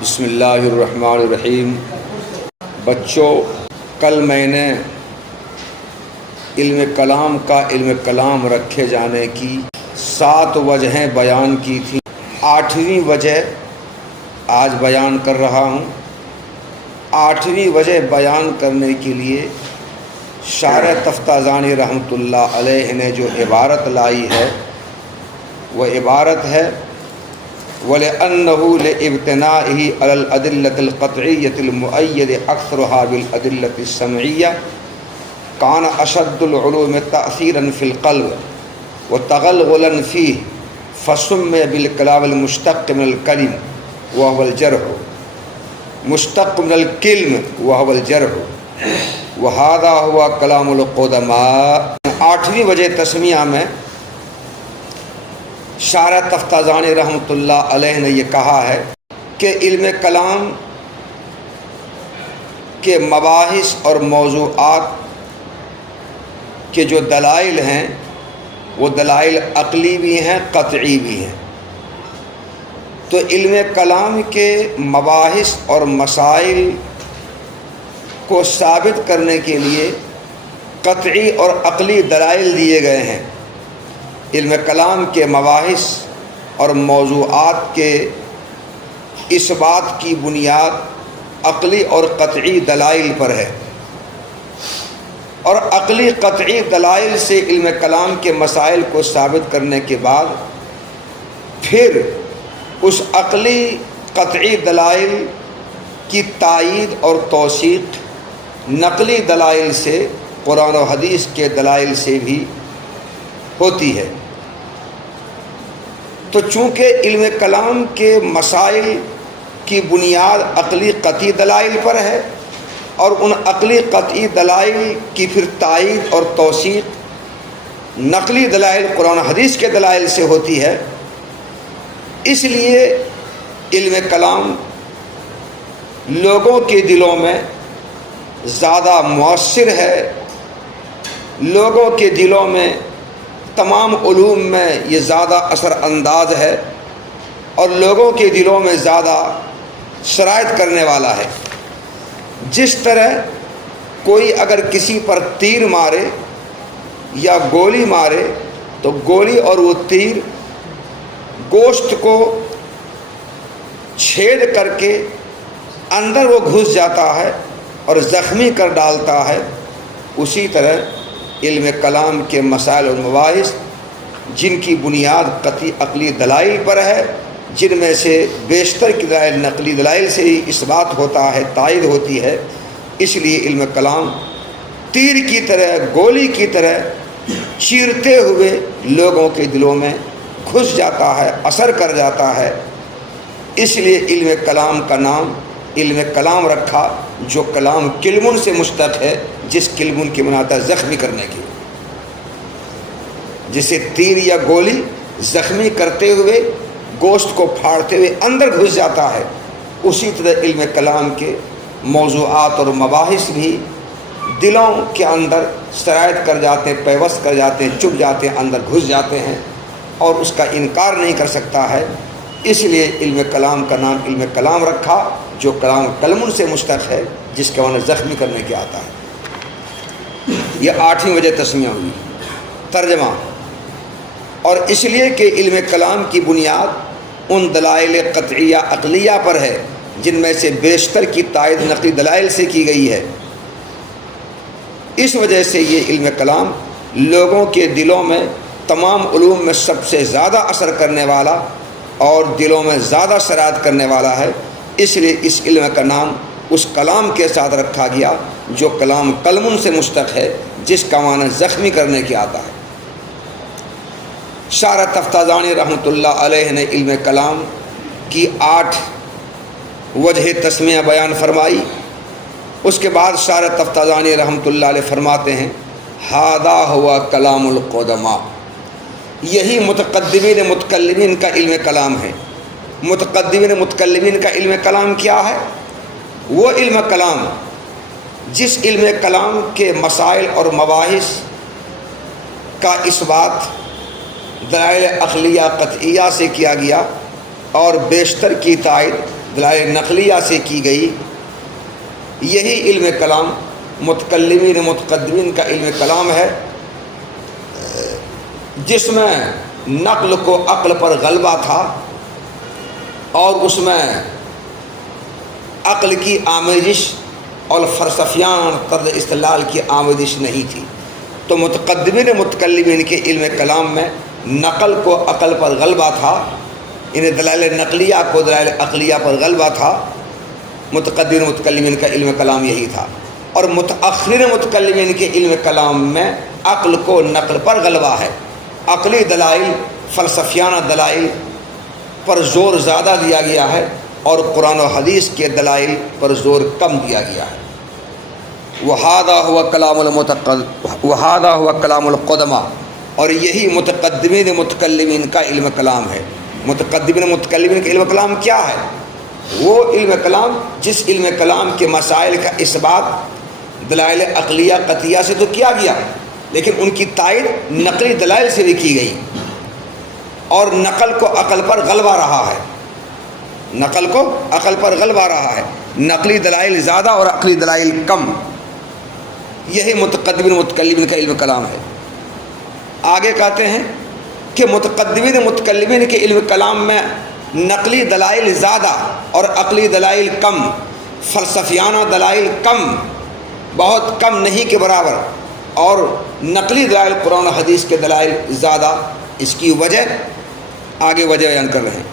بسم اللہ الرحمن الرحیم۔ بچوں، کل میں نے علم کلام رکھے جانے کی 7 وجہیں بیان کی تھی۔ 8ویں وجہ آج بیان کر رہا ہوں۔ 8ویں وجہ بیان کرنے کے لیے شارح تفتازانی رحمۃ اللہ علیہ نے جو عبارت لائی ہے وہ عبارت ہے وَلِأَنَّهُ لِإِبْتِنَائِهِ عَلَى الْأَدِلَّةِ الْقَطْعِيَّةِ الْمُؤَيَّدِ أَكْثَرُهَا بِالْأَدِلَّةِ السَّمْعِيَّةِ كَانَ أَشَدُّ الْعُلُومِ تَأْثِيرًا فِي الْقَلْبِ وَتَغَلْغُلًا فِيهِ فَسُمِّيَ بِالْكَلَامِ الْمُشْتَقِّ مِنَ الْكَلِمِ وَهُوَ الْجَرْحُ مُشْتَقٌّ مِنَ الْكِلْمِ وَهُوَ الْجَرْحُ وَهَذَا هُوَ كَلَامُ الْقُدَمَاءِ۔ 8ویں وجہ تسمیہ میں شارح تفتازانی رحمۃ اللہ علیہ نے یہ کہا ہے کہ علم کلام کے مباحث اور موضوعات کے جو دلائل ہیں وہ دلائل عقلی بھی ہیں، قطعی بھی ہیں۔ تو علم کلام کے مباحث اور مسائل کو ثابت کرنے کے لیے قطعی اور عقلی دلائل دیے گئے ہیں۔ علم کلام کے مباحث اور موضوعات کے اس بات کی بنیاد عقلی اور قطعی دلائل پر ہے، اور عقلی قطعی دلائل سے علم کلام کے مسائل کو ثابت کرنے کے بعد پھر اس عقلی قطعی دلائل کی تائید اور توثیق نقلی دلائل سے، قرآن و حدیث کے دلائل سے بھی ہوتی ہے۔ تو چونکہ علم کلام کے مسائل کی بنیاد عقلی قطعی دلائل پر ہے اور ان عقلی قطعی دلائل کی پھر تائید اور توثیق نقلی دلائل قرآن حدیث کے دلائل سے ہوتی ہے، اس لیے علم کلام لوگوں کے دلوں میں زیادہ مؤثر ہے، لوگوں کے دلوں میں تمام علوم میں یہ زیادہ اثر انداز ہے اور لوگوں کے دلوں میں زیادہ سرایت کرنے والا ہے۔ جس طرح کوئی اگر کسی پر تیر مارے یا گولی مارے تو گولی اور وہ تیر گوشت کو چھید کر کے اندر وہ گھس جاتا ہے اور زخمی کر ڈالتا ہے، اسی طرح علم کلام کے مسائل و مباحث جن کی بنیاد قطعی عقلی دلائل پر ہے، جن میں سے بیشتر کی دلائل نقلی دلائل سے ہی اثبات ہوتا ہے، تائید ہوتی ہے، اس لیے علم کلام تیر کی طرح، گولی کی طرح چیرتے ہوئے لوگوں کے دلوں میں گھس جاتا ہے، اثر کر جاتا ہے۔ اس لیے علم کلام کا نام علم کلام رکھا، جو کلام کلمن سے مشتق ہے، جس کلمن کی بناتا ہے زخمی کرنے کی، جسے تیر یا گولی زخمی کرتے ہوئے گوشت کو پھاڑتے ہوئے اندر گھس جاتا ہے، اسی طرح علم کلام کے موضوعات اور مباحث بھی دلوں کے اندر سرایت کر جاتے ہیں، پیوست کر جاتے ہیں، چپ جاتے ہیں، اندر گھس جاتے ہیں اور اس کا انکار نہیں کر سکتا ہے۔ اس لیے علم کلام کا نام علم کلام رکھا، جو کلام کلمن سے مشتق ہے، جس کا معنی زخمی کرنے کے آتا ہے۔ یہ 8ویں وجہ تسمیہ ہوئی۔ ترجمہ: اور اس لیے کہ علم کلام کی بنیاد ان دلائل قطعیہ عقلیہ پر ہے جن میں سے بیشتر کی تائید نقلی دلائل سے کی گئی ہے، اس وجہ سے یہ علم کلام لوگوں کے دلوں میں تمام علوم میں سب سے زیادہ اثر کرنے والا اور دلوں میں زیادہ سرایت کرنے والا ہے۔ اس لیے اس علم کا نام اس کلام کے ساتھ رکھا گیا جو کلام کلمن سے مشتق ہے، جس کا معنی زخمی کرنے کے آتا ہے۔ شارح تفتازانی رحمۃ اللہ علیہ نے علم کلام کی 8 وجہ تسمیہ بیان فرمائی۔ اس کے بعد شارح تفتازانی رحمۃ اللہ علیہ فرماتے ہیں ھذا ھوا کلام القدماء، یہی متقدمین متکلمین کا علم کلام ہے۔ متقدمین متکلمین کا علم کلام کیا ہے؟ وہ علم کلام جس علم کلام کے مسائل اور مباحث کا اثبات دلائل عقلیہ قطعیہ سے کیا گیا اور بیشتر کی تائید دلائل نقلیہ سے کی گئی، یہی علم کلام متکلمین متقدمین کا علم کلام ہے، جس میں نقل کو عقل پر غلبہ تھا اور اس میں عقل کی آمیزش اور فلسفیان طرز استدلال کی آمیزش نہیں تھی۔ تو متقدمین متکلمین کے علم کلام میں نقل کو عقل پر غلبہ تھا، انہیں دلائل نقلیہ کو دلائل عقلیہ پر غلبہ تھا۔ متقدمین متکلمین کا علم کلام یہی تھا، اور متأخرین متکلمین کے علم کلام میں عقل کو نقل پر غلبہ ہے۔ عقلی دلائل، فلسفیانہ دلائل پر زور زیادہ دیا گیا ہے اور قرآن و حدیث کے دلائل پر زور کم دیا گیا ہے۔ وَهَذَا هُوَ كَلَامُ الْقُدَمَاء، اور یہی متقدمین متکلمین کا علم کلام ہے۔ متقدمین متکلمین کا علم کلام کیا ہے؟ وہ علم کلام جس علم کلام کے مسائل کا اثبات دلائل عقلیہ قطعیہ سے تو کیا گیا، لیکن ان کی تائید نقلی دلائل سے بھی کی گئی، اور نقل کو عقل پر غلبہ رہا ہے، نقل کو عقل پر غلبہ رہا ہے، نقلی دلائل زیادہ اور عقلی دلائل کم۔ یہی متقدمین متکلمین کا علم کلام ہے۔ آگے کہتے ہیں کہ متقدمین متکلمین کے علم کلام میں نقلی دلائل زیادہ اور عقلی دلائل کم، فلسفیانہ دلائل کم، بہت کم نہیں کے برابر، اور نقلی دلائل قرآن و حدیث کے دلائل زیادہ۔ اس کی وجہ آگے وجہ بیان کر رہے ہیں۔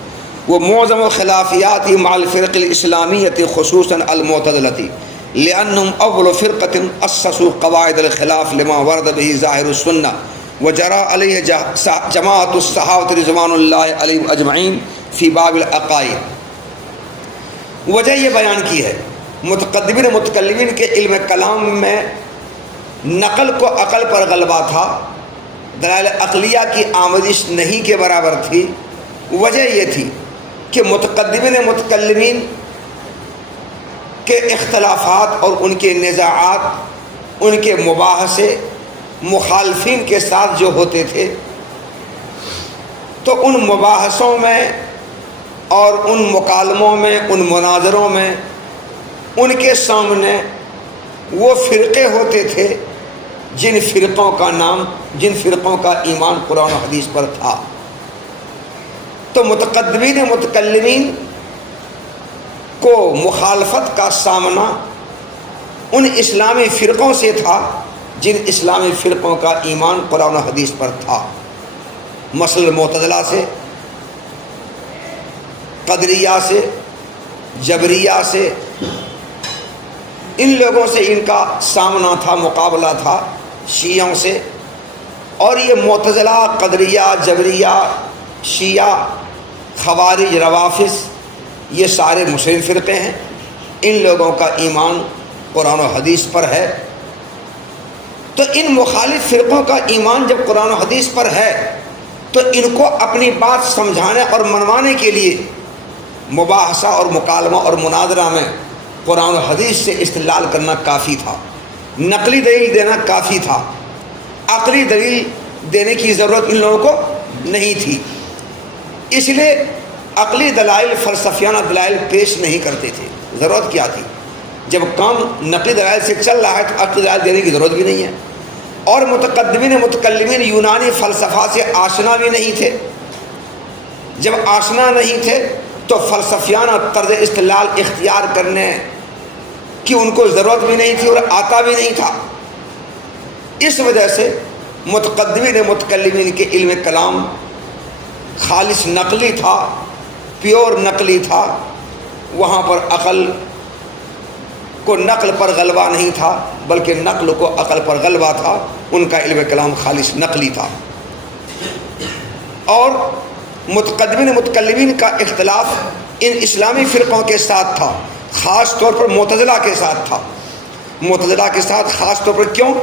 وہ معظم خلافیات مع الفرق الاسلامیت خصوصاً المعتزلۃ لأنهم اول فرقة اسسوا قواعد الخلاف لما ورد به ظاہر السنہ وجرى علیہ جماعت الصحابۃ رضوان اللہ علیہم اجمعین فی باب العقائد۔ وجہ یہ بیان کی ہے، متقدمین متکلمین کے علم کلام میں نقل کو عقل پر غلبہ تھا، دلائل عقلیہ کی آمدش نہیں کے برابر تھی۔ وجہ یہ تھی کہ متقدمین متکلمین کے اختلافات اور ان کے نزاعات، ان کے مباحثے مخالفین کے ساتھ جو ہوتے تھے، تو ان مباحثوں میں اور ان مکالموں میں، ان مناظروں میں ان کے سامنے وہ فرقے ہوتے تھے جن فرقوں کا نام، جن فرقوں کا ایمان قرآن و حدیث پر تھا۔ تو متقدمین متکلمین کو مخالفت کا سامنا ان اسلامی فرقوں سے تھا جن اسلامی فرقوں کا ایمان قرآن و حدیث پر تھا، مثلا معتزلہ سے، قدریہ سے، جبریہ سے، ان لوگوں سے ان کا سامنا تھا، مقابلہ تھا، شیعوں سے۔ اور یہ معتزلہ، قدریہ، جبریہ، شیعہ، خوارج، روافض، یہ سارے مسلم فرقے ہیں، ان لوگوں کا ایمان قرآن و حدیث پر ہے۔ تو ان مخالف فرقوں کا ایمان جب قرآن و حدیث پر ہے تو ان کو اپنی بات سمجھانے اور منوانے کے لیے مباحثہ اور مکالمہ اور مناظرہ میں قرآن و حدیث سے استدلال کرنا کافی تھا، نقلی دلیل دینا کافی تھا، عقلی دلیل دینے کی ضرورت ان لوگوں کو نہیں تھی۔ اس لیے عقلی دلائل، فلسفیانہ دلائل پیش نہیں کرتے تھے۔ ضرورت کیا تھی؟ جب کام نقلی دلائل سے چل رہا ہے تو عقلی دلائل دینے کی ضرورت بھی نہیں ہے۔ اور متقدمین متکلمین یونانی فلسفہ سے آشنا بھی نہیں تھے۔ جب آشنا نہیں تھے تو فلسفیانہ طرز استدلال اختیار کرنے کی ان کو ضرورت بھی نہیں تھی اور آتا بھی نہیں تھا۔ اس وجہ سے متقدمین متکلمین کے علم کلام خالص نقلی تھا، پیور نقلی تھا، وہاں پر عقل کو نقل پر غلبہ نہیں تھا بلکہ نقل کو عقل پر غلبہ تھا۔ ان کا علم کلام خالص نقلی تھا۔ اور متقدمین متکلمین کا اختلاف ان اسلامی فرقوں کے ساتھ تھا، خاص طور پر معتزلہ کے ساتھ تھا۔ معتزلہ کے ساتھ خاص طور پر کیوں؟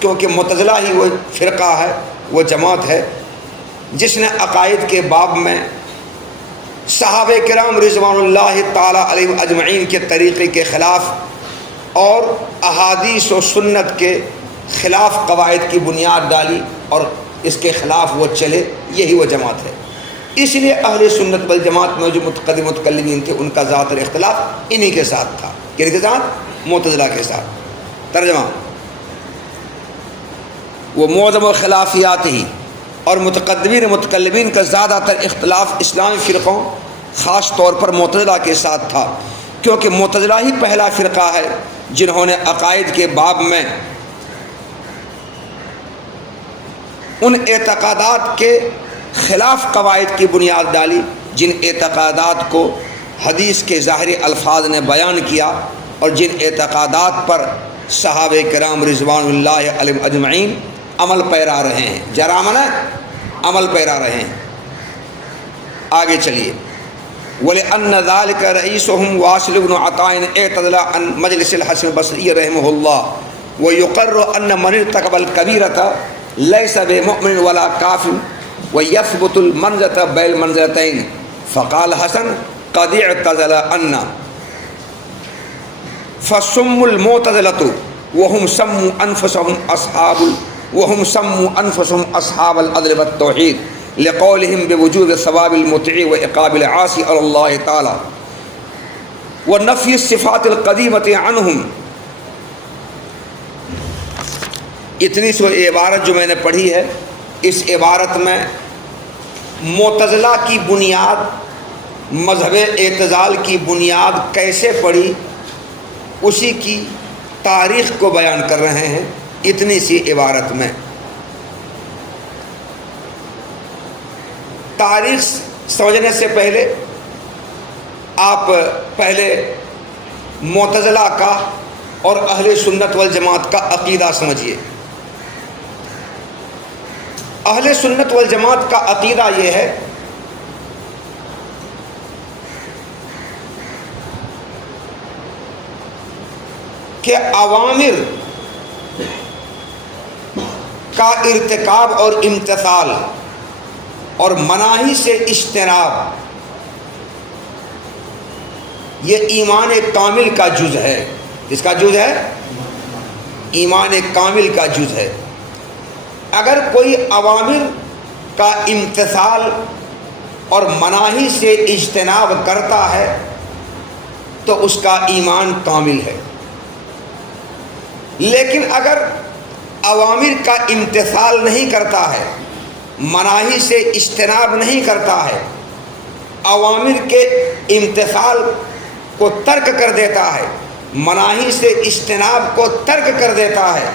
کیونکہ معتزلہ ہی وہ فرقہ ہے، وہ جماعت ہے جس نے عقائد کے باب میں صحابہ کرام رضوان اللہ تعالی علیہم اجمعین کے طریقے کے خلاف اور احادیث و سنت کے خلاف قواعد کی بنیاد ڈالی اور اس کے خلاف وہ چلے، یہی وہ جماعت ہے۔ اس لیے اہل سنت والجماعت میں جو متقدم متکلمین تھے ان کا ذات اختلاف انہی کے ساتھ تھا، کن کے ساتھ؟ معتزلہ کے ساتھ۔ ترجمہ: وہ معظم الخلافیات ہی اور متقدمین متکلمین کا زیادہ تر اختلاف اسلامی فرقوں خاص طور پر معتزلہ کے ساتھ تھا، کیونکہ معتزلہ ہی پہلا فرقہ ہے جنہوں نے عقائد کے باب میں ان اعتقادات کے خلاف قواعد کی بنیاد ڈالی جن اعتقادات کو حدیث کے ظاہری الفاظ نے بیان کیا اور جن اعتقادات پر صحابہ کرام رضوان اللہ علیہم اجمعین عمل پیرا رہے ہیں، جرامنا عمل پیرا رہے ہیں۔ آگے چلیے۔ وَلِأَنَّ ذَلِكَ رَئِيسُهُمْ وَاصِلُ بْنُ عَطَاءٍ اعْتَزَلَ عَنْ مَجْلِسِ الْحَسَنِ الْبَصْرِيِّ رحمہ اللہ وَيُقَرُّ أَنَّ مَنِ ارْتَكَبَ الْكَبِيرَةَ لَيْسَ بِمُؤْمِنٍ وَلَا كَافِرٍ وَيَثْبُتُ الْمَنزِلَةَ بَيْنَ الْمَنزِلَتَيْنِ فَقَالَ حَسَنٌ قَدْ اعْتَزَلَ عَنَّا فَسُمُّوا الْمُعْتَزِلَةُ وَهُمْ سَمُّوا أَنفُسَهُمْ أَصْحَابَ الْعَدْلِ وَالتَّوْحِيدِ لقولهم بوجوب ثواب المطیع وعقاب العاصی علی اللہ تعالی ونفی الصفات القدیمۃ عنہم۔ اتنی سو عبارت جو میں نے پڑھی ہے، اس عبارت میں معتزلہ کی بنیاد، مذہب اعتزال کی بنیاد کیسے پڑی، اسی کی تاریخ کو بیان کر رہے ہیں اتنی سی عبارت میں۔ تاریخ سمجھنے سے پہلے آپ پہلے معتزلہ کا اور اہل سنت والجماعت کا عقیدہ سمجھیے۔ اہل سنت والجماعت کا عقیدہ یہ ہے کہ اوامر کا ارتکاب اور امتثال اور مناہی سے اجتناب یہ ایمان کامل کا جز ہے۔ کس کا جز ہے؟ ایمان کامل کا جز ہے۔ اگر کوئی اوامر کا امتثال اور مناہی سے اجتناب کرتا ہے تو اس کا ایمان کامل ہے، لیکن اگر اوامر کا امتثال نہیں کرتا ہے، مناہی سے اجتناب نہیں کرتا ہے، اوامر کے امتثال کو ترک کر دیتا ہے، مناہی سے اجتناب کو ترک کر دیتا ہے،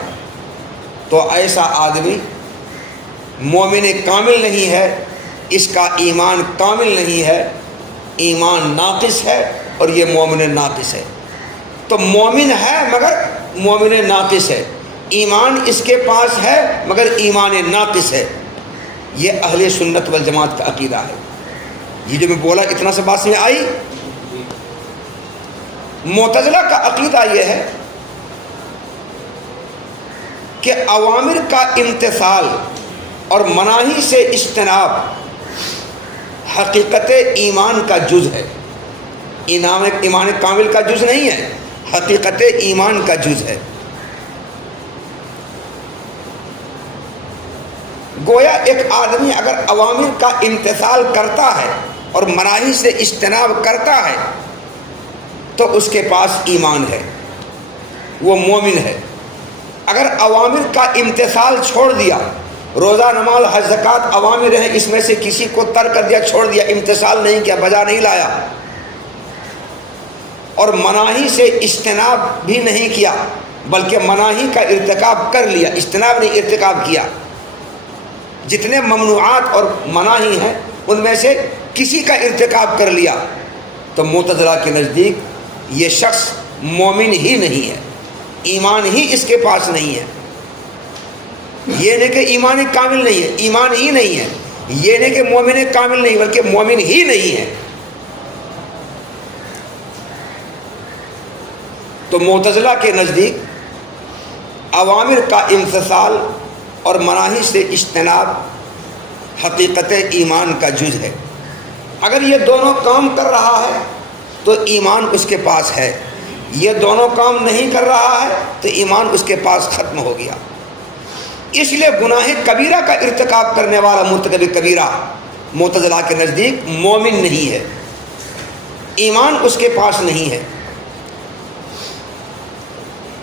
تو ایسا آدمی مومن کامل نہیں ہے، اس کا ایمان کامل نہیں ہے، ایمان ناقص ہے، اور یہ مومن ناقص ہے۔ تو مومن ہے مگر مومن ناقص ہے، ایمان اس کے پاس ہے مگر ایمان ناقص ہے۔ یہ اہل سنت والجماعت کا عقیدہ ہے۔ یہ جو میں بولا اتنا سے بات میں آئی۔ معتزلہ کا عقیدہ یہ ہے کہ اوامر کا امتثال اور مناہی سے اجتناب حقیقت ایمان کا جز ہے، ایمان کامل کا جز نہیں ہے، حقیقت ایمان کا جز ہے۔ گویا ایک آدمی اگر اوامر کا امتثال کرتا ہے اور مناہی سے اجتناب کرتا ہے تو اس کے پاس ایمان ہے، وہ مومن ہے۔ اگر اوامر کا امتثال چھوڑ دیا، روزہ نماز حج زکوٰۃ اوامر ہیں، اس میں سے کسی کو ترک کر دیا، چھوڑ دیا، امتثال نہیں کیا، بجا نہیں لایا، اور مناہی سے اجتناب بھی نہیں کیا بلکہ مناہی کا ارتکاب کر لیا، اجتناب نہیں ارتکاب کیا، جتنے ممنوعات اور مناہی ہیں ان میں سے کسی کا ارتکاب کر لیا، تو معتزلہ کے نزدیک یہ شخص مومن ہی نہیں ہے، ایمان ہی اس کے پاس نہیں ہے۔ یہ نہیں کہ ایمان کامل نہیں ہے، ایمان ہی نہیں ہے، یہ نہیں کہ مومن کامل نہیں بلکہ مومن ہی نہیں ہے۔ تو معتزلہ کے نزدیک اوامر کا امتثال اور مناہی سے اجتناب حقیقت ایمان کا جز ہے۔ اگر یہ دونوں کام کر رہا ہے تو ایمان اس کے پاس ہے، یہ دونوں کام نہیں کر رہا ہے تو ایمان اس کے پاس ختم ہو گیا۔ اس لیے گناہ کبیرہ کا ارتکاب کرنے والا مرتکب کبیرہ معتزلہ کے نزدیک مومن نہیں ہے، ایمان اس کے پاس نہیں ہے،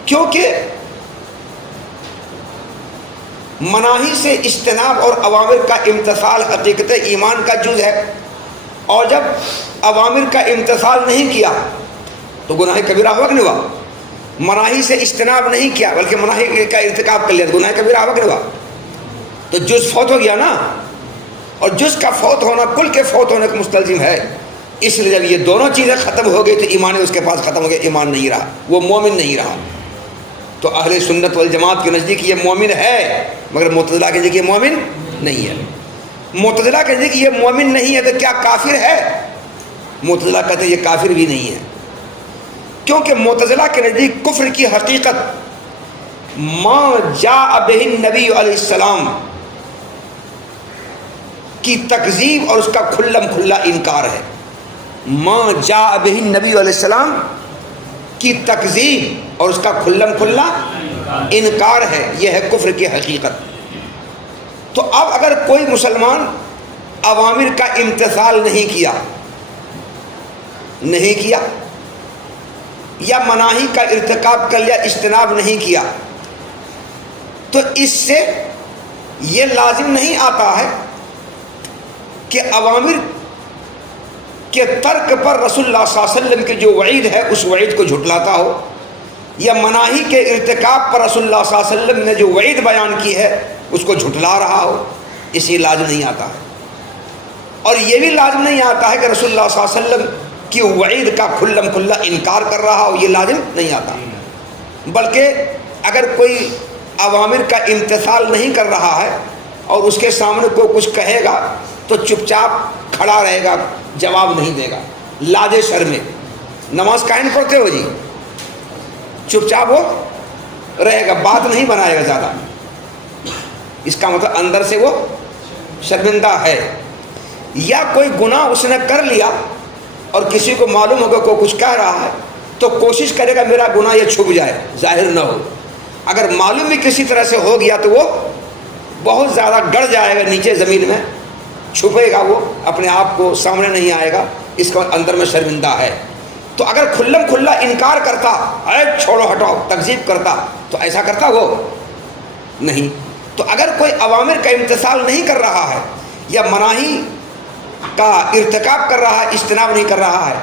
کیونکہ مناہی سے اجتناب اور اوامر کا امتثال حقیقت ایمان کا جز ہے، اور جب اوامر کا امتثال نہیں کیا تو گناہ کبیرہ ہوا کہ نہیں ہوا؟ مناہی سے اجتناب نہیں کیا بلکہ مناہی کا ارتکاب کر لیا تو گناہ کبیرہ ہوا کہ نہیں ہوا؟ تو جز فوت ہو گیا نا، اور جز کا فوت ہونا کل کے فوت ہونے کو مستلزم ہے، اس لیے جب یہ دونوں چیزیں ختم ہو گئی تو ایمان اس کے پاس ختم ہو گیا، ایمان نہیں رہا، وہ مومن نہیں رہا۔ تو اہل سنت والجماعت کے نزدیک یہ مومن ہے، مگر معتزلہ کے نزدیک یہ مومن نہیں ہے۔ معتزلہ کے نزدیک یہ مومن نہیں ہے تو کیا کافر ہے؟ معتزلہ کہتے ہیں یہ کافر بھی نہیں ہے، کیونکہ معتزلہ کے نزدیک کفر کی حقیقت ما جاء بہ النبی علیہ السلام کی تکذیب اور اس کا کھلم کھلا انکار ہے۔ ما جاء بہ النبی علیہ السلام کی تکذیب اور اس کا کھلم کھلا انکار ہے، یہ ہے کفر کی حقیقت۔ تو اب اگر کوئی مسلمان اوامر کا امتثال نہیں کیا یا مناہی کا ارتکاب کر لیا، اجتناب نہیں کیا، تو اس سے یہ لازم نہیں آتا ہے کہ اوامر کے ترک پر رسول اللہ صلی اللہ علیہ وسلم کی جو وعید ہے اس وعید کو جھٹلاتا ہو، یا مناہی کے ارتکاب پر رسول اللہ صلی اللہ علیہ وسلم نے جو وعید بیان کی ہے اس کو جھٹلا رہا ہو، اس لیے لازم نہیں آتا ہے۔ اور یہ بھی لازم نہیں آتا ہے کہ رسول اللہ صلی اللہ علیہ وسلم کی وعید کا کھلم کھلا انکار کر رہا ہو، یہ لازم نہیں آتا، بلکہ اگر کوئی اوامر کا امتثال نہیں کر رہا ہے اور اس کے سامنے کوئی کچھ کہے گا تو چپ چاپ کھڑا رہے گا، جواب نہیں دے گا، لاجے شرمے۔ نماز قائم پڑھتے ہو جی، چپ چاپ وہ رہے گا، بات نہیں بنائے گا زیادہ، اس کا مطلب اندر سے وہ شرمندہ ہے۔ یا کوئی گناہ اس نے کر لیا اور کسی کو معلوم ہوگا کوئی کچھ کہہ رہا ہے تو کوشش کرے گا میرا گناہ یہ چھپ جائے، ظاہر نہ ہو۔ اگر معلوم بھی کسی طرح سے ہو گیا تو وہ بہت زیادہ گڑ جائے گا نیچے زمین میں، چھپے گا، وہ اپنے آپ کو سامنے نہیں آئے گا، اس کا اندر میں شرمندہ ہے۔ تو اگر کھلم کھلا انکار کرتا، اے چھوڑو ہٹاؤ، تکذیب کرتا، تو ایسا کرتا وہ نہیں۔ تو اگر کوئی اوامر کا امتثال نہیں کر رہا ہے یا مناہی کا ارتکاب کر رہا ہے، اجتناب نہیں کر رہا ہے،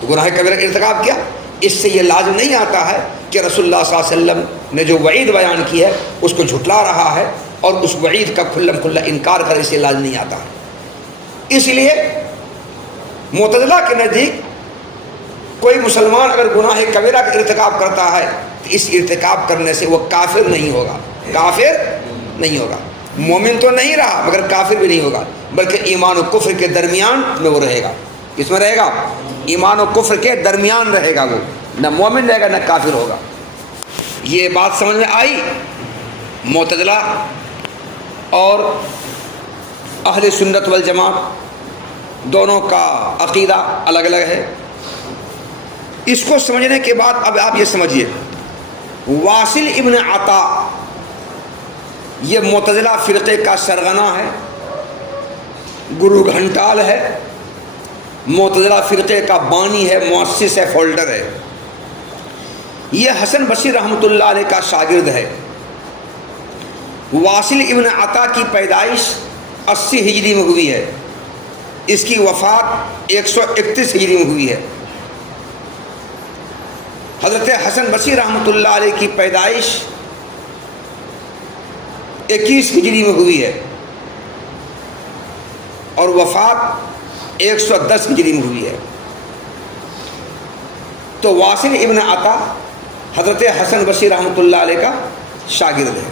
تو گناہ کبیرہ کا ارتکاب کیا؟ اس سے یہ لازم نہیں آتا ہے کہ رسول اللہ صلی اللہ علیہ وسلم نے جو وعید بیان کی ہے اس کو جھٹلا رہا ہے اور اس وعید کا کھلم کھلا انکار کرے، اس سے لازم نہیں آتا ہے۔ اس لیے معتزلہ کے نزدیک کوئی مسلمان اگر گناہ کبیرہ کا ارتکاب کرتا ہے تو اس ارتکاب کرنے سے وہ کافر نہیں ہوگا، کافر نہیں ہوگا، مومن تو نہیں رہا مگر کافر بھی نہیں ہوگا، بلکہ ایمان و کفر کے درمیان میں وہ رہے گا۔ کس میں رہے گا؟ ایمان و کفر کے درمیان رہے گا، وہ نہ مومن رہے گا نہ کافر ہوگا۔ یہ بات سمجھ میں آئی؟ معتزلہ اور اہل سنت والجماعت دونوں کا عقیدہ الگ الگ ہے۔ اس کو سمجھنے کے بعد اب آپ یہ سمجھیے، واصل ابن عطا یہ معتزلہ فرقے کا سرغنہ ہے، گرو گھنٹال ہے، معتزلہ فرقے کا بانی ہے، مؤسس ہے، فولڈر ہے۔ یہ حسن بصری رحمۃ اللہ علیہ کا شاگرد ہے۔ واصل ابن عطا کی پیدائش 80 ہجری میں ہوئی ہے، اس کی وفات 131 ہجری میں ہوئی ہے۔ حضرت حسن بصری رحمۃ اللہ علیہ کی پیدائش 21 ہجری میں ہوئی ہے اور وفات 110 ہجری میں ہوئی ہے۔ تو واصل ابن عطا حضرت حسن بصری رحمۃ اللہ علیہ کا شاگرد ہے۔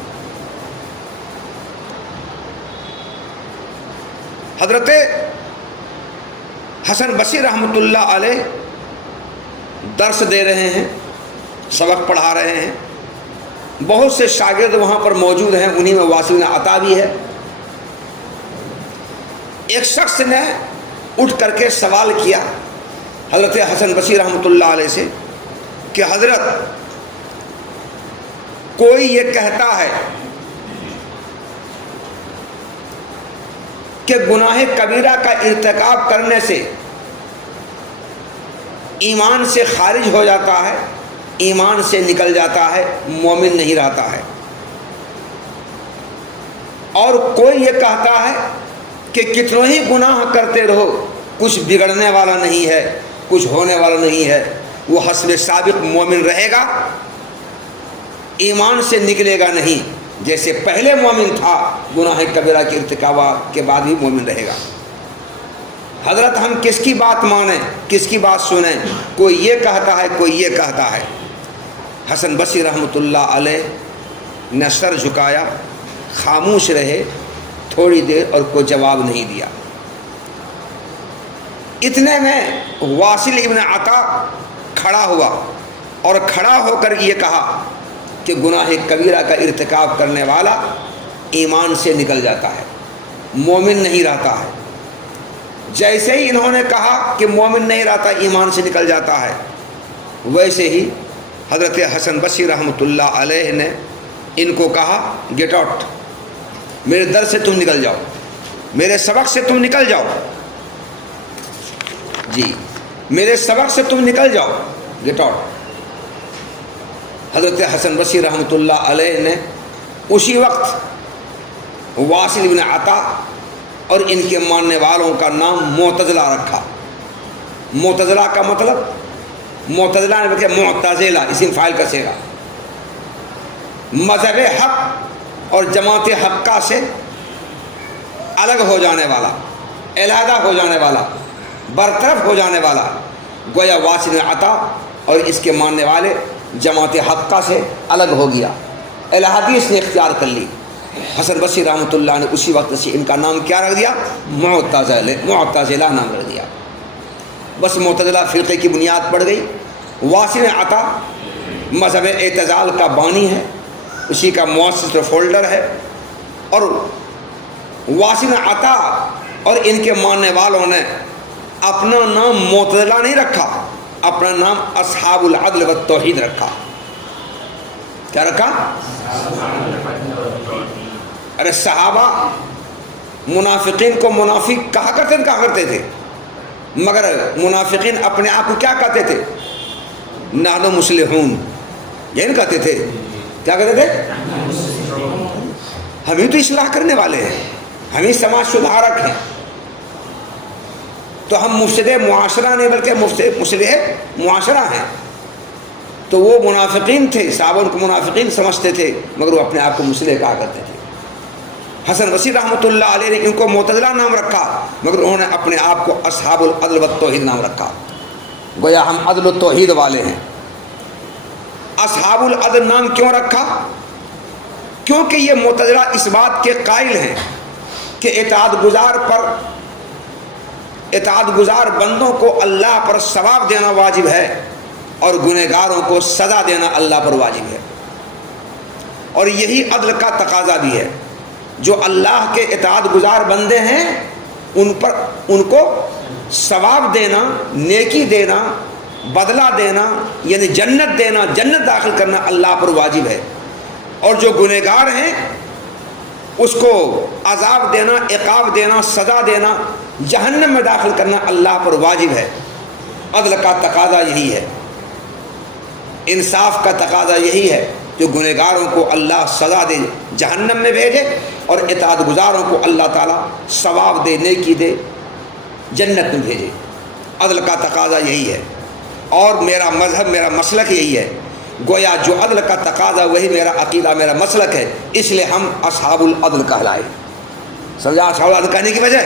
حضرت حسن بصری رحمۃ اللہ علیہ درس دے رہے ہیں، سبق پڑھا رہے ہیں، بہت سے شاگرد وہاں پر موجود ہیں، انہی میں واصل ابن عطا بھی ہے۔ ایک شخص نے اٹھ کر کے سوال کیا حضرت حسن بصری رحمۃ اللہ علیہ سے کہ حضرت کوئی یہ کہتا ہے کہ گناہ کبیرہ کا ارتکاب کرنے سے ایمان سے خارج ہو جاتا ہے، ایمان سے نکل جاتا ہے، مومن نہیں رہتا ہے۔ اور کوئی یہ کہتا ہے کہ کتنوں ہی گناہ کرتے رہو کچھ بگڑنے والا نہیں ہے، کچھ ہونے والا نہیں ہے، وہ حسب سابق مومن رہے گا، ایمان سے نکلے گا نہیں، جیسے پہلے مومن تھا گناہ کبیرہ کے ارتکاب کے بعد بھی مومن رہے گا۔ حضرت ہم کس کی بات مانیں، کس کی بات سنیں؟ کوئی یہ کہتا ہے، کوئی یہ کہتا ہے۔ حسن بصری رحمۃ اللہ علیہ نے سر جھکایا، خاموش رہے تھوڑی دیر اور کوئی جواب نہیں دیا۔ اتنے میں واصل ابن عطا کھڑا ہوا اور کھڑا ہو کر یہ کہا کہ گناہ کبیرہ کا ارتکاب کرنے والا ایمان سے نکل جاتا ہے، مومن نہیں رہتا ہے۔ جیسے ہی انہوں نے کہا کہ مومن نہیں رہتا، ایمان سے نکل جاتا ہے، ویسے ہی حضرت حسن بصری رحمۃ اللہ علیہ نے ان کو کہا گیٹ آؤٹ، میرے در سے تم نکل جاؤ، میرے سبق سے تم نکل جاؤ، جی میرے سبق سے تم نکل جاؤ، گیٹ آؤٹ۔ حضرت حسن بصری رحمۃ اللہ علیہ نے اسی وقت واصل بن عطا اور ان کے ماننے والوں کا نام معتزلہ رکھا۔ معتزلہ کا مطلب، معتزلہ نے کہ معتزلہ اسم فاعل کا صیغہ، مذہب حق اور جماعت حقہ سے الگ ہو جانے والا، علیحدہ ہو جانے والا، برطرف ہو جانے والا۔ گویا واصل بن عطا اور اس کے ماننے والے جماعت حقہ سے الگ ہو گیا، الحادیث نے اختیار کر لی۔ حسن بصری رحمۃ اللہ نے اسی وقت سے ان کا نام کیا رکھ دیا؟ معتزلہ نام رکھ دیا۔ بس معتزلہ فرقے کی بنیاد پڑ گئی۔ واصل عطا مذہب اعتزال کا بانی ہے، اسی کا مؤسس اور فولڈر ہے، اور واصل عطا اور ان کے ماننے والوں نے اپنا نام معتزلہ نہیں رکھا، اپنا نام اصحاب العدل والتوحید رکھا۔ کیا رکھا؟ ارے صحابہ منافقین کو منافق کہا کرتے تھے، مگر منافقین اپنے آپ کو کیا کہتے تھے؟ نحن مصلحون، یہ کہتے تھے۔ کیا کہتے تھے؟ ہم ہی تو اصلاح کرنے والے ہیں، ہم ہی سماج سدھارک ہیں، تو ہم مفسد معاشرہ نہیں بلکہ مصلح معاشرہ ہیں۔ تو وہ منافقین تھے، صحابہ ان کو منافقین سمجھتے تھے، مگر وہ اپنے آپ کو مصلح کہا کرتے تھے۔ حسن بصری رحمۃ اللہ علیہ نے ان کو معتزلہ نام رکھا، مگر انہوں نے اپنے آپ کو اصحاب العدل والتوحید نام رکھا۔ گویا ہم عدل و توحید والے ہیں۔ اصحاب العدل نام کیوں رکھا؟ کیونکہ یہ معتزلہ اس بات کے قائل ہیں کہ اطاعت گزار بندوں کو اللہ پر ثواب دینا واجب ہے اور گنہگاروں کو سزا دینا اللہ پر واجب ہے، اور یہی عدل کا تقاضا بھی ہے۔ جو اللہ کے اطاعت گزار بندے ہیں ان کو ثواب دینا، نیکی دینا، بدلہ دینا، یعنی جنت دینا، جنت داخل کرنا اللہ پر واجب ہے، اور جو گنہگار ہیں اس کو عذاب دینا، عقاب دینا، سزا دینا، جہنم میں داخل کرنا اللہ پر واجب ہے۔ عدل کا تقاضا یہی ہے، انصاف کا تقاضا یہی ہے، جو گنہگاروں کو اللہ سزا دے، جہنم میں بھیجے، اور اطاعت گزاروں کو اللہ تعالیٰ ثواب دے، نیکی دے، جنت میں بھیجے۔ عدل کا تقاضا یہی ہے، اور میرا مذہب، میرا مسلک یہی ہے۔ گویا جو عدل کا تقاضا وہی میرا عقیدہ، میرا مسلک ہے، اس لیے ہم اصحاب العدل کہلائے۔ سمجھا اصحاب العدل کہنے کی وجہ؟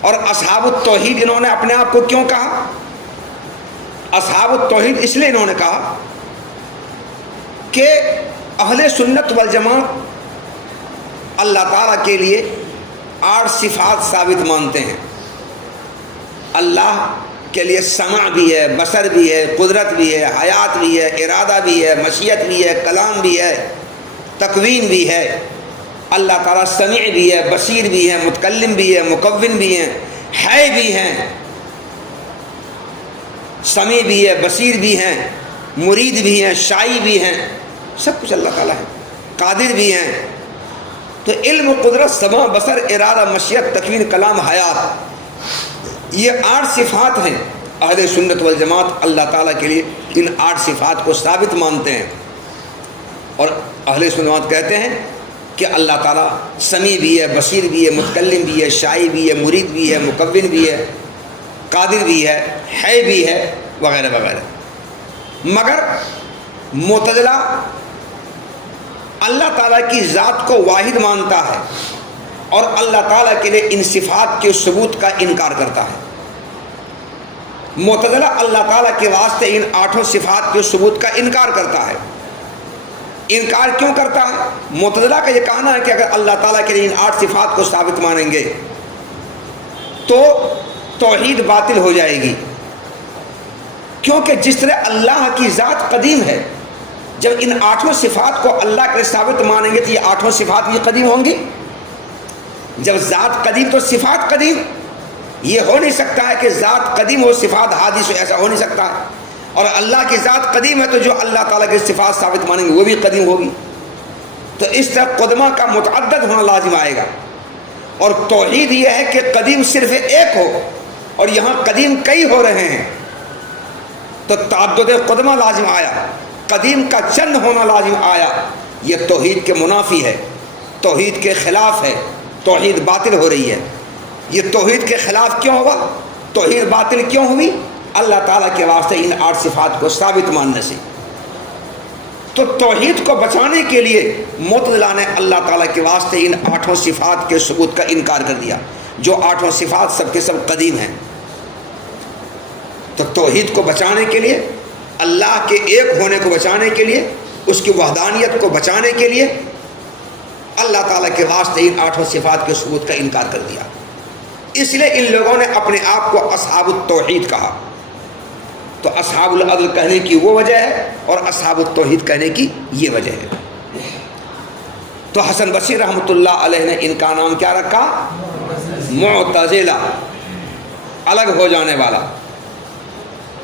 اور اصحاب التوحید انہوں نے اپنے آپ کو کیوں کہا؟ اصحاب التوحید اس لیے انہوں نے کہا کہ اہل سنت والجماعت اللہ تعالیٰ کے لیے 8 صفات ثابت مانتے ہیں۔ اللہ کے لیے سمع بھی ہے، بصر بھی ہے، قدرت بھی ہے، حیات بھی ہے، ارادہ بھی ہے، مشیت بھی ہے، کلام بھی ہے، تکوین بھی ہے۔ اللہ تعالیٰ سمیع بھی ہے، بصیر بھی ہے، متکلم بھی ہے، مکون بھی ہے بھی ہیں، سمیع بھی ہے، بصیر بھی ہیں، مرید بھی ہیں، شائی بھی ہیں، سب کچھ اللہ تعالیٰ ہے، قادر بھی ہیں۔ تو علم، قدرت، سمع، بصر، ارادہ، مشیت، تکوین، کلام، حیات، یہ 8 صفات ہیں۔ اہل سنت والجماعت اللہ تعالیٰ کے لیے ان 8 صفات کو ثابت مانتے ہیں، اور اہل سنت والجماعت کہتے ہیں کہ اللہ تعالیٰ سمیع بھی ہے، بصیر بھی ہے، متکلم بھی ہے، شائی بھی ہے، مرید بھی ہے، مکون بھی ہے، قادر بھی ہے بھی ہے، وغیرہ وغیرہ۔ مگر معتزلہ اللہ تعالیٰ کی ذات کو واحد مانتا ہے اور اللہ تعالیٰ کے لیے ان صفات کے ثبوت کا انکار کرتا ہے۔ معتزلہ اللہ تعالیٰ کے واسطے ان 8 صفات کے ثبوت کا انکار کرتا ہے۔ انکار کیوں کرتا ہے؟ معتزلہ کا یہ کہنا ہے کہ اگر اللہ تعالیٰ کے لیے ان 8 صفات کو ثابت مانیں گے تو توحید باطل ہو جائے گی، کیونکہ جس طرح اللہ کی ذات قدیم ہے، جب ان 8 صفات کو اللہ کے لیے ثابت مانیں گے تو یہ 8 صفات بھی قدیم ہوں گی۔ جب ذات قدیم تو صفات قدیم، یہ ہو نہیں سکتا ہے کہ ذات قدیم ہو صفات حادث ہو، ایسا ہو نہیں سکتا ہے۔ اور اللہ کی ذات قدیم ہے تو جو اللہ تعالیٰ کے صفات ثابت مانیں گے وہ بھی قدیم ہوگی۔ تو اس طرح قدمہ کا متعدد ہونا لازم آئے گا، اور توحید یہ ہے کہ قدیم صرف ایک ہو، اور یہاں قدیم کئی ہو رہے ہیں، تو تعدد قدمہ لازم آیا، قدیم کا چند ہونا لازم آیا۔ یہ توحید کے منافی ہے، توحید کے خلاف ہے، توحید باطل ہو رہی ہے۔ یہ توحید کے خلاف کیوں ہوا؟ توحید باطل کیوں ہوئی؟ اللہ تعالیٰ کے واسطے ان 8 صفات کو ثابت ماننے سے۔ تو توحید کو بچانے کے لیے معتزلہ نے اللہ تعالیٰ کے واسطے ان 8 صفات کے ثبوت کا انکار کر دیا، جو 8 صفات سب کے سب قدیم ہیں۔ تو توحید کو بچانے کے لیے، اللہ کے ایک ہونے کو بچانے کے لیے، اس کی وحدانیت کو بچانے کے لیے اللہ تعالیٰ کے واسطے ان 8 صفات کے ثبوت کا انکار کر دیا۔ اس لیے ان لوگوں نے اپنے آپ کو اصحاب التوحید کہا۔ تو اصحاب العدل کہنے کی وہ وجہ ہے اور اصحاب التوحید کہنے کی یہ وجہ ہے۔ تو حسن بصری رحمۃ اللہ علیہ نے ان کا نام کیا رکھا؟ معتزلہ، الگ ہو جانے والا،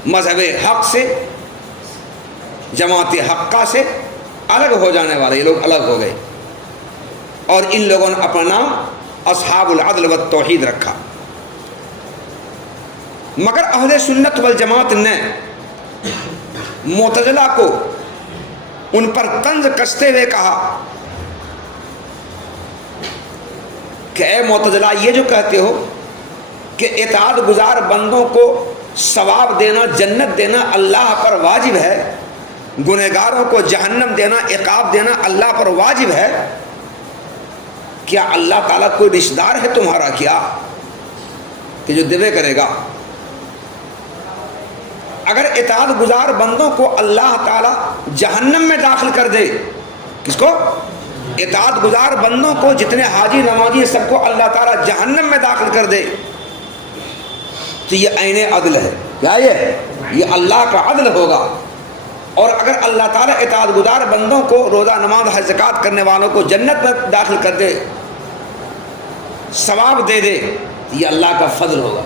مذہب حق سے، جماعت حقہ سے الگ ہو جانے والے، یہ لوگ الگ ہو گئے، اور ان لوگوں نے اپنا نام اصحاب العدل والتوحید رکھا۔ مگر اہل سنت والجماعت نے معتزلہ کو ان پر طنز کستے ہوئے کہا کہ اے معتزلہ، یہ جو کہتے ہو کہ اطاعت گزار بندوں کو ثواب دینا، جنت دینا اللہ پر واجب ہے، گنہگاروں کو جہنم دینا، عقاب دینا اللہ پر واجب ہے، کیا اللہ تعالیٰ کوئی رشتہ دار ہے تمہارا کیا کہ جو دعوے کرے گا؟ اگر اطاعت گزار بندوں کو اللہ تعالیٰ جہنم میں داخل کر دے، کس کو؟ اطاعت گزار بندوں کو، جتنے حاجی نمازی سب کو اللہ تعالیٰ جہنم میں داخل کر دے، تو یہ عین عدل ہے۔ کیا یہ اللہ کا عدل ہوگا۔ اور اگر اللہ تعالیٰ اطاعت گزار بندوں کو، روزہ نماز حج زکوٰۃ کرنے والوں کو جنت میں داخل کر دے، ثواب دے دے، یہ اللہ کا فضل ہوگا،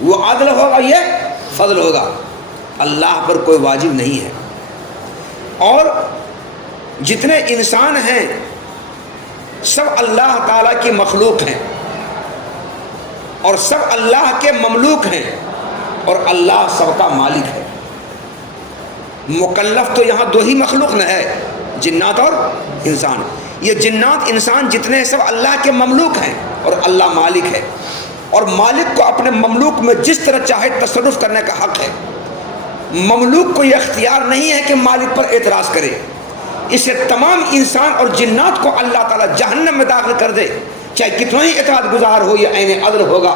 وہ عدل ہوگا، یہ فضل ہوگا۔ اللہ پر کوئی واجب نہیں ہے۔ اور جتنے انسان ہیں سب اللہ تعالیٰ کی مخلوق ہیں، اور سب اللہ کے مملوک ہیں، اور اللہ سب کا مالک ہے۔ مکلف تو یہاں 2 ہی مخلوق نہ ہے، جنات اور انسان۔ یہ جنات انسان جتنے سب اللہ کے مملوک ہیں، اور اللہ مالک ہے، اور مالک کو اپنے مملوک میں جس طرح چاہے تصرف کرنے کا حق ہے۔ مملوک کو یہ اختیار نہیں ہے کہ مالک پر اعتراض کرے۔ اسے تمام انسان اور جنات کو اللہ تعالیٰ جہنم میں داخل کر دے، چاہے کتنا ہی اطاعت گزار ہو، یہ عین عدل ہوگا،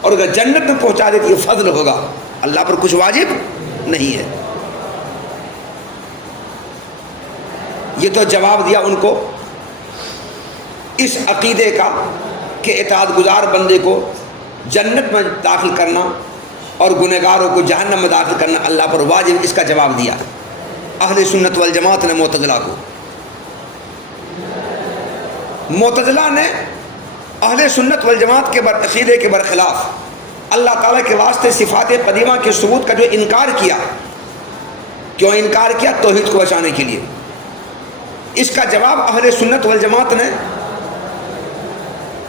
اور اگر جنت میں پہنچا دے تو یہ فضل ہوگا۔ اللہ پر کچھ واجب نہیں ہے۔ یہ تو جواب دیا ان کو اس عقیدے کا کہ اطاعت گزار بندے کو جنت میں داخل کرنا اور گنہگاروں کو جہنم میں داخل کرنا اللہ پر واجب، اس کا جواب دیا اہل سنت والجماعت نے معتزلہ کو۔ معتزلہ نے اہل سنت والجماعت کے عقیدے کے برخلاف اللہ تعالیٰ کے واسطے صفات قدیمہ کے ثبوت کا جو انکار کیا، کیوں انکار کیا؟ توحید کو بچانے کے لیے۔ اس کا جواب اہل سنت والجماعت نے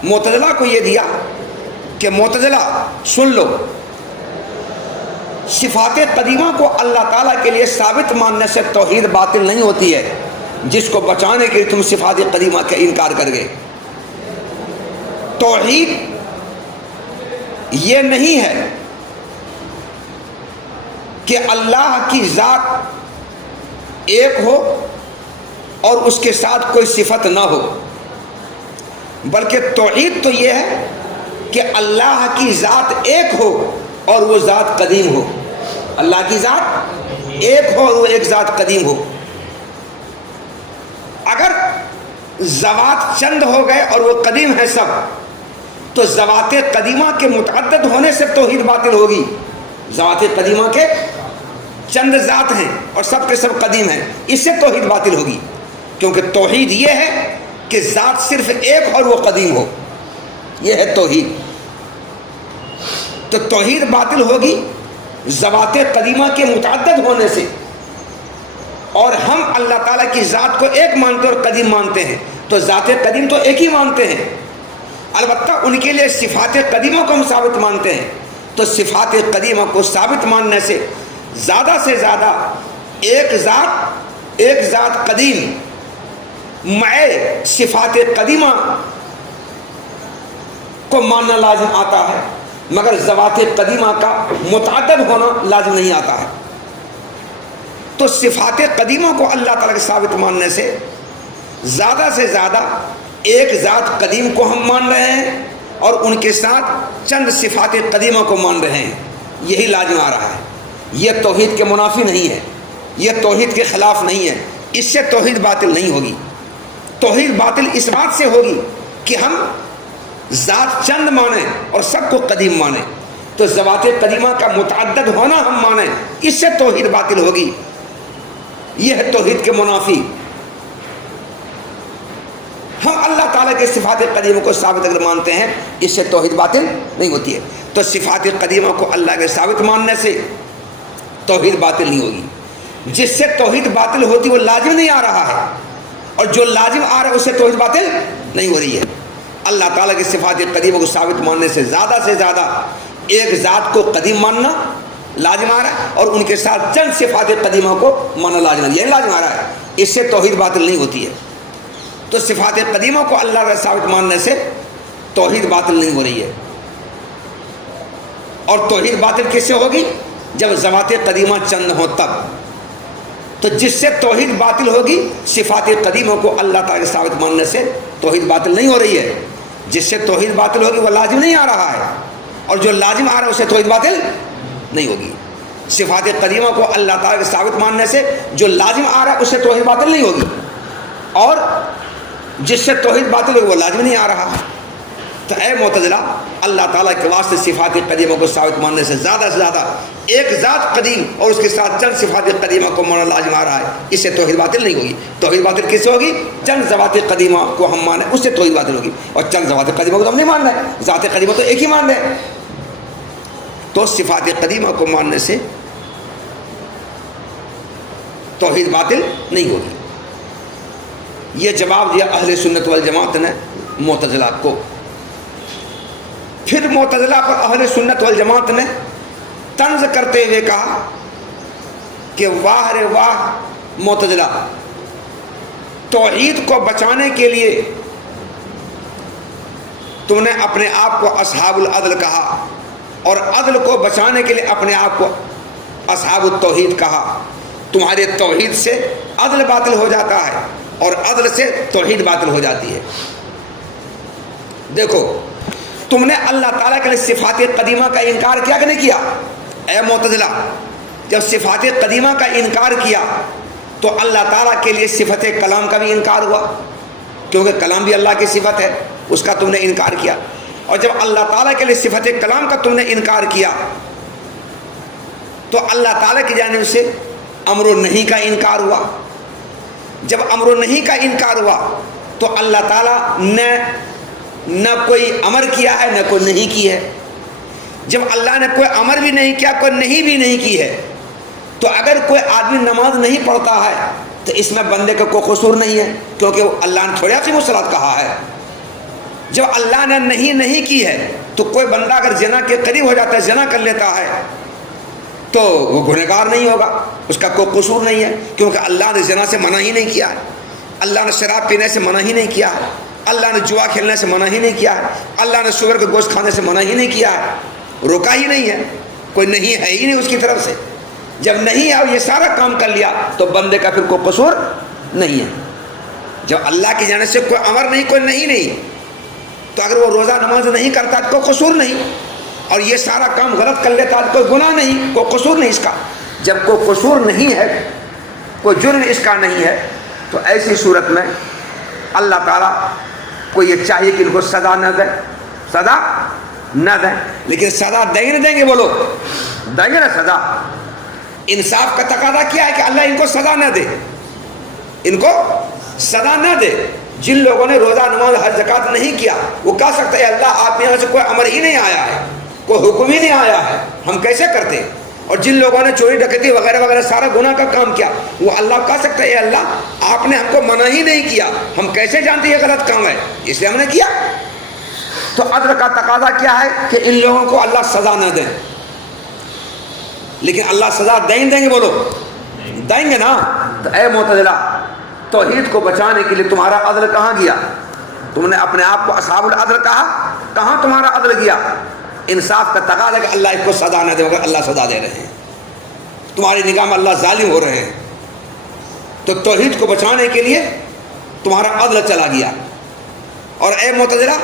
معتزلہ کو یہ دیا کہ معتزلہ سن لو، صفات قدیمہ کو اللہ تعالیٰ کے لیے ثابت ماننے سے توحید باطل نہیں ہوتی ہے، جس کو بچانے کے لیے تم صفات قدیمہ کا انکار کر گئے۔ توحید یہ نہیں ہے کہ اللہ کی ذات ایک ہو اور اس کے ساتھ کوئی صفت نہ ہو، بلکہ توحید تو یہ ہے کہ اللہ کی ذات ایک ہو اور وہ ذات قدیم ہو۔ اللہ کی ذات ایک ہو اور وہ ایک ذات قدیم ہو۔ اگر ذوات چند ہو گئے اور وہ قدیم ہے سب، تو ذوات قدیمہ کے متعدد ہونے سے توحید باطل ہوگی۔ ذوات قدیمہ کے چند ذات ہیں اور سب کے سب قدیم ہیں، اس سے توحید باطل ہوگی، کیونکہ توحید یہ ہے کہ ذات صرف ایک اور وہ قدیم ہو، یہ ہے توحید۔ تو توحید باطل ہوگی ذوات قدیمہ کے متعدد ہونے سے، اور ہم اللہ تعالیٰ کی ذات کو ایک مانتے اور قدیم مانتے ہیں، تو ذات قدیم تو ایک ہی مانتے ہیں، البتہ ان کے لیے صفات قدیمہ کو ہم ثابت مانتے ہیں۔ تو صفات قدیمہ کو ثابت ماننے سے زیادہ ایک ذات قدیم مع صفات قدیمہ کو ماننا لازم آتا ہے، مگر ذوات قدیمہ کا متعدد ہونا لازم نہیں آتا ہے۔ تو صفات قدیمہ کو اللہ تعالیٰ کے ثابت ماننے سے زیادہ ایک ذات قدیم کو ہم مان رہے ہیں اور ان کے ساتھ چند صفات قدیمہ کو مان رہے ہیں، یہی لازم آ رہا ہے۔ یہ توحید کے منافی نہیں ہے، یہ توحید کے خلاف نہیں ہے، اس سے توحید باطل نہیں ہوگی۔ توحید باطل اس بات سے ہوگی کہ ہم ذات چند مانیں اور سب کو قدیم مانیں، تو ذوات قدیمہ کا متعدد ہونا ہم مانیں، اس سے توحید باطل ہوگی، یہ ہے توحید کے منافی۔ ہم اللہ تعالیٰ کے صفات قدیمہ کو ثابت اگر مانتے ہیں، اس سے توحید باطل نہیں ہوتی ہے۔ تو صفات قدیمہ کو اللہ کے ثابت ماننے سے توحید باطل نہیں ہوگی۔ جس سے توحید باطل ہوتی وہ لازم نہیں آ رہا ہے، اور جو لازم آ رہا ہے اس سے توحید باطل نہیں ہو رہی ہے۔ اللہ تعالیٰ کی صفات قدیمہ کو ثابت ماننے سے زیادہ ایک ذات کو قدیم ماننا لازم آ رہا ہے، اور ان کے ساتھ چند صفات قدیمہ کو ماننا لازم آ رہا ہے، اس سے توحید باطل نہیں ہوتی ہے۔ تو صفات قدیمہ کو اللہ کا ثابت ماننے سے توحید باطل نہیں ہو رہی ہے۔ اور توحید باطل کس سے ہوگی؟ جب ذوات قدیمہ چند ہوں تب۔ تو جس سے توحید باطل ہوگی، صفات قدیمہ کو اللہ تعالیٰ کے ثابت ماننے سے توحید باطل نہیں ہو رہی ہے۔ جس سے توحید باطل ہوگی وہ لازم نہیں آ رہا ہے، اور جو لازم آ رہا ہے اس سے توحید باطل نہیں ہوگی۔ صفات قدیمہ کو اللہ تعالیٰ کے ثابت ماننے سے جو لازم آ رہا ہے اس سے توحید باطل نہیں ہوگی، اور جس سے توحید باطل ہوگی وہ لازم نہیں آ رہا۔ تو اے معتزلہ، اللہ تعالیٰ کے واسطے صفات قدیمہ کو ثابت ماننے سے زیادہ ایک ذات قدیم اور اس کے ساتھ چند صفات قدیمہ کو ماننا لازم آ رہا ہے، اس سے توحید باطل نہیں ہوگی۔ توحید باطل کس سے ہوگی؟ چند ذوات قدیمہ کو ہم مانیں، اس سے توحید باطل ہوگی، اور چند ذوات قدیمہ کو تو ہم نہیں مان رہے، ذات قدیمہ تو ایک ہی مان رہے ہیں۔ تو صفات قدیمہ کو ماننے سے توحید باطل نہیں ہوگی۔ یہ جواب دیا اہل سنت والجماعت نے معتزلہ کو۔ پھر معتزلہ پر اہل سنت والجماعت نے طنز کرتے ہوئے کہا کہ واہ رے واہ معتزلہ، توحید کو بچانے کے لیے تم نے اپنے آپ کو اصحاب العدل کہا، اور عدل کو بچانے کے لیے اپنے آپ کو اصحاب التوحید کہا۔ تمہارے توحید سے عدل باطل ہو جاتا ہے اور عدل سے توحید باطل ہو جاتی ہے۔ دیکھو، تم نے اللہ تعالیٰ کے لیے صفات قدیمہ کا انکار کیا کہ نہیں کیا؟ اے معتزلہ، جب صفات قدیمہ کا انکار کیا تو اللہ تعالیٰ کے لیے صفت کلام کا بھی انکار ہوا، کیونکہ کلام بھی اللہ کی صفت ہے، اس کا تم نے انکار کیا۔ اور جب اللہ تعالیٰ کے لیے صفت کلام کا تم نے انکار کیا تو اللہ تعالیٰ کی جانب سے امر و نہی کا انکار ہوا۔ جب امر و نہی کا انکار ہوا تو اللہ تعالیٰ نے نہ کوئی امر کیا ہے نہ کوئی نہیں کی ہے۔ جب اللہ نے کوئی امر بھی نہیں کیا، کوئی نہیں بھی نہیں کی ہے، تو اگر کوئی آدمی نماز نہیں پڑھتا ہے تو اس میں بندے کا کوئی قصور نہیں ہے، کیونکہ اللہ نے تھوڑی اقیموا الصلاۃ کہا ہے۔ جب اللہ نے نہیں کی ہے تو کوئی بندہ اگر زنا کے قریب ہو جاتا ہے، زنا کر لیتا ہے، تو وہ گنہگار نہیں ہوگا، اس کا کوئی قصور نہیں ہے، کیونکہ اللہ نے زنا سے منع ہی نہیں کیا ہے، اللہ نے شراب پینے سے منع ہی نہیں کیا ہے، اللہ نے جوا کھیلنے سے منع ہی نہیں کیا ہے، اللہ نے سور کا گوشت کھانے سے منع ہی نہیں کیا ہے، روکا ہی نہیں ہے، کوئی نہیں ہے ہی نہیں اس کی طرف سے۔ جب نہیں ہے اور یہ سارا کام کر لیا تو بندے کا پھر کوئی قصور نہیں ہے۔ جب اللہ کی جانب سے کوئی امر نہیں، کوئی نہیں، تو اگر وہ روزہ نماز نہیں کرتا تو کوئی قصور نہیں، اور یہ سارا کام غلط کر لیتا تو کوئی گناہ نہیں، کوئی قصور نہیں اس کا۔ جب کوئی قصور نہیں ہے، کوئی جرم اس کا نہیں ہے، تو ایسی صورت میں اللہ تعالیٰ کو یہ چاہیے کہ ان کو سزا نہ دیں، سزا نہ دیں۔ لیکن سزا دیں نہ دیں گے، بولو دیں گے نا سزا؟ انصاف کا تقاضا کیا ہے کہ اللہ ان کو سزا نہ دے، ان کو سزا نہ دے۔ جن لوگوں نے روزہ نماز حج زکوٰۃ نہیں کیا، وہ کہہ سکتے ہیں اللہ آپ یہاں سے کوئی امر ہی نہیں آیا ہے، کوئی حکم ہی نہیں آیا ہے، ہم کیسے کرتے؟ اور جن لوگوں نے چوری ڈکیتی وغیرہ وغیرہ سارا گناہ کا کام کیا، وہ اللہ کہہ سکتے ہیں اللہ آپ نے ہم کو منع ہی نہیں کیا، ہم کیسے جانتے یہ غلط کام ہے، اس لیے ہم نے کیا۔ تو عدل کا تقاضا کیا ہے کہ ان لوگوں کو اللہ سزا نہ دیں، لیکن اللہ سزا دیں گے، بولو دیں گے نا؟ تو اے معتزلہ، توحید کو بچانے کے لیے تمہارا عدل کہاں گیا؟ تم نے اپنے آپ کو اصحاب العدل کہا، کہاں تمہارا عدل گیا؟ انصاف کا تقاضا کہ اللہ اس کو سزا نہ دے، مگر اللہ سزا دے رہے ہیں، تمہاری نگاہ میں اللہ ظالم ہو رہے ہیں۔ تو توحید کو بچانے کے لیے تمہارا عدل چلا گیا، اور اے معتزلہ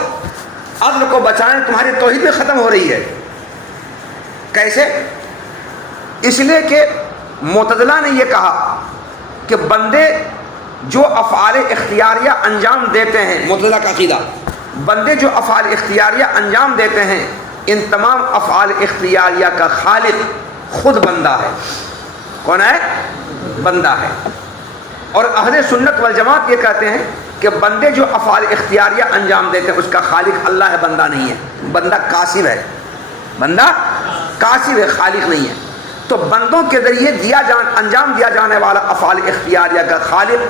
عدل کو بچائیں، تمہاری توحید بھی ختم ہو رہی ہے۔ کیسے؟ اس لیے کہ معتزلہ نے یہ کہا کہ بندے جو افعال اختیاریہ انجام دیتے ہیں، معتزلہ کا عقیدہ، بندے جو افعال اختیاریہ انجام دیتے ہیں، ان تمام افعال اختیاریہ کا خالق خود بندہ ہے۔ کون ہے؟ بندہ ہے۔ اور اہل سنت والجماعت یہ کہتے ہیں کہ بندے جو افعال اختیاریہ انجام دیتے ہیں اس کا خالق اللہ ہے، بندہ نہیں ہے، بندہ کاسب ہے، بندہ کاسب ہے، خالق نہیں ہے۔ تو بندوں کے ذریعے انجام دیا جانے والا افعال اختیاریہ کا خالق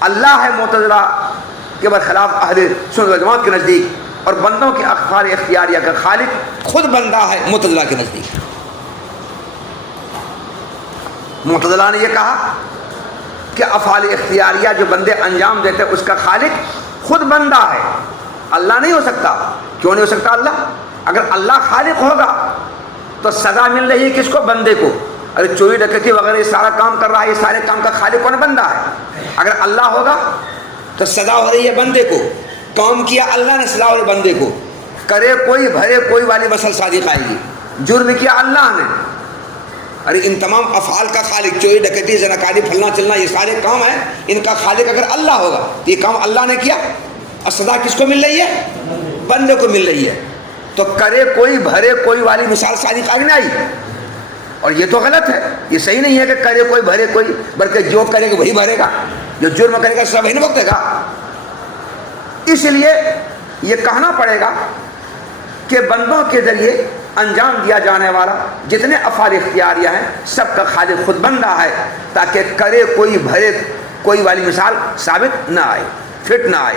اللہ ہے، معتزلہ کے برخلاف اہل سنت والجماعت کے نزدیک، اور بندوں کے افعال اختیاریہ کا خالق خود بندہ ہے معتزلہ کے نزدیک۔ معتزلہ نے یہ کہا کہ افعال اختیاریہ جو بندے انجام دیتے ہیں اس کا خالق خود بندہ ہے، اللہ نہیں ہو سکتا۔ کیوں نہیں ہو سکتا اللہ؟ اگر اللہ خالق ہوگا تو سزا مل رہی ہے کس کو؟ بندے کو۔ ارے چوری ڈکیتی وغیرہ یہ سارا کام کر رہا ہے، یہ سارے کام کا خالق کون؟ بندہ ہے۔ اگر اللہ ہوگا تو سزا ہو رہی ہے بندے کو، کام کیا اللہ نے، سزا ہو رہی ہے بندے کو۔ کرے کوئی بھرے کوئی والی مسل صادق آئے گی، جرم کیا اللہ نے، ارے ان تمام افعال کا خالق، چوری ڈکیتی زناکاری پھلنا چلنا یہ سارے کام ہیں، ان کا خالق اگر اللہ ہوگا تو یہ کام اللہ نے کیا، اور سزا کس کو مل رہی ہے؟ بندے کو مل رہی ہے۔ تو کرے کوئی بھرے کوئی والی مثال صادق آگے آئی، اور یہ تو غلط ہے، یہ صحیح نہیں ہے کہ کرے کوئی بھرے کوئی، بلکہ جو کرے گا وہی بھرے گا، جو جرم کرے گا سب وہی نہ بھگتے گا۔ اس لیے یہ کہنا پڑے گا کہ بندوں کے ذریعے انجام دیا جانے والا جتنے افعال اختیاریہ ہیں سب کا خالق خود بندہ ہے، تاکہ کرے کوئی بھرے کوئی والی مثال ثابت نہ آئے، فٹ نہ آئے۔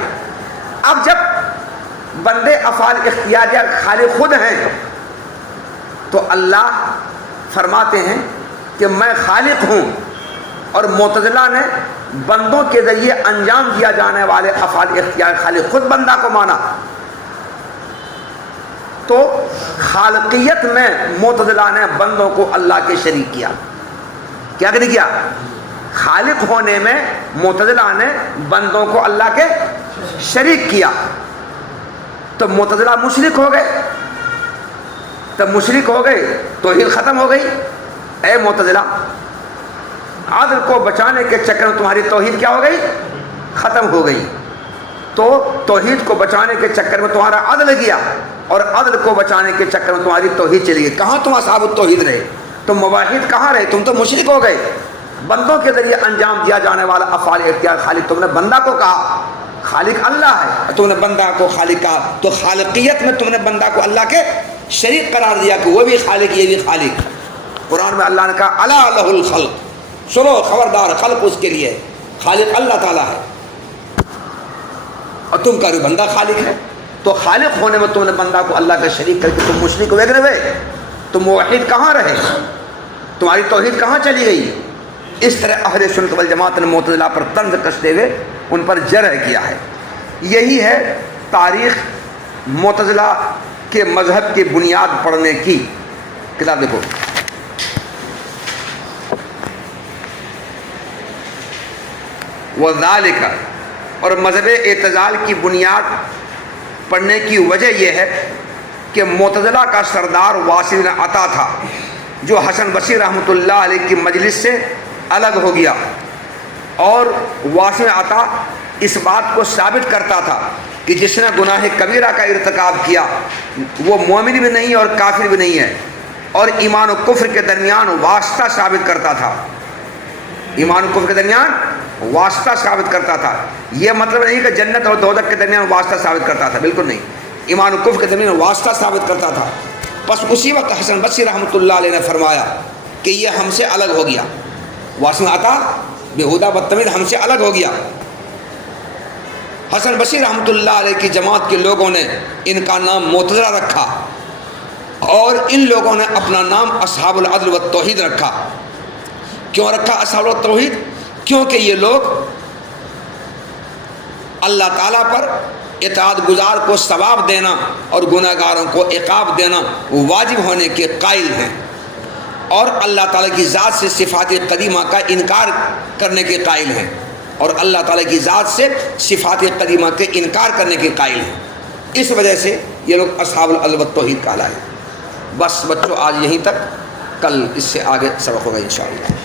اب جب بندے افعال اختیاریہ خالق خود ہیں تو اللہ فرماتے ہیں کہ میں خالق ہوں، اور معتزلہ نے بندوں کے ذریعے انجام دیا جانے والے افعال اختیار خالق خود بندہ کو مانا۔ تو خالقیت میں معتزلہ نے بندوں کو اللہ کے شریک کیا، کیا نہیں کیا؟ خالق ہونے میں معتزلہ نے بندوں کو اللہ کے شریک کیا، تو معتزلہ مشرک ہو گئے۔ تب مشرک ہو گئے توحید ختم ہو گئی۔ اے معتزلہ، عدل کو بچانے کے چکر میں تمہاری توحید کیا ہو گئی؟ ختم ہو گئی۔ تو توحید کو بچانے کے چکر میں تمہارا عدل گیا، اور عدل کو بچانے کے چکر میں تمہاری توحید چلی گئی۔ کہاں تم اصحاب التوحید رہے؟ تم موحد کہاں رہے؟ تم تو مشرک ہو گئے۔ بندوں کے ذریعے انجام دیا جانے والا افعال اختیار خالق تم نے بندہ کو کہا، خالق اللہ ہے، تم نے بندہ کو خالق کہا، تو خالقیت میں تم نے بندہ کو اللہ کے شریک قرار دیا کہ وہ بھی خالق یہ بھی خالق۔ قرآن میں اللہ نے کہا الا لہ الخلق، سنو خبردار، خلق اس کے لیے، خالق اللہ تعالیٰ ہے اور تم کہہ رہے ہو بندہ خالق ہے. تو خالق ہونے میں تم نے بندہ کو اللہ کا شریک کر کے تم مشرک ہوئے کہ نہیں؟ تم موحد کہاں رہے؟ تمہاری توحید کہاں چلی گئی؟ اس طرح اہل سنت والجماعت نے معتزلہ پر طنز کستے ہوئے ان پر جرح کیا ہے. یہی ہے تاریخ معتزلہ کے مذہب کی بنیاد پڑھنے کی. کتاب دیکھو، وذالک، اور مذہب اعتزال کی بنیاد پڑھنے کی وجہ یہ ہے کہ معتزلہ کا سردار واصل بن عطا تھا جو حسن بصری رحمۃ اللہ علیہ کی مجلس سے الگ ہو گیا، اور واصل بن عطا اس بات کو ثابت کرتا تھا کہ جس نے گناہ کبیرہ کا ارتکاب کیا وہ مومن بھی نہیں اور کافر بھی نہیں ہے، اور ایمان و کفر کے درمیان واسطہ ثابت کرتا تھا. ایمان و کفر کے درمیان واسطہ ثابت کرتا تھا. یہ مطلب نہیں کہ جنت اور دوزخ کے درمیان واسطہ ثابت کرتا تھا، بالکل نہیں. ایمان و کفر کے درمیان واسطہ ثابت کرتا تھا. بس اسی وقت حسن بصری رحمۃ اللہ علیہ نے فرمایا کہ یہ ہم سے الگ ہو گیا، واصل عطا بےہودہ بدتمیز ہم سے الگ ہو گیا. حسن بصری رحمۃ اللہ علیہ کی جماعت کے لوگوں نے ان کا نام معتزلہ رکھا، اور ان لوگوں نے اپنا نام اصحاب العدل والتوحید رکھا. کیوں رکھا اصحاب التوحید؟ کیونکہ یہ لوگ اللہ تعالیٰ پر اطاعت گزار کو ثواب دینا اور گناہ گاروں کو عقاب دینا واجب ہونے کے قائل ہیں، اور اللہ تعالیٰ کی ذات سے صفات قدیمہ کا انکار کرنے کے قائل ہیں، اور اللہ تعالیٰ کی ذات سے صفات قدیمہ کے انکار کرنے کے قائل ہیں. اس وجہ سے یہ لوگ اصحاب العدل والتوحید کہلائے. بس بچوں آج یہیں تک، کل اس سے آگے سبق ہوگا انشاءاللہ.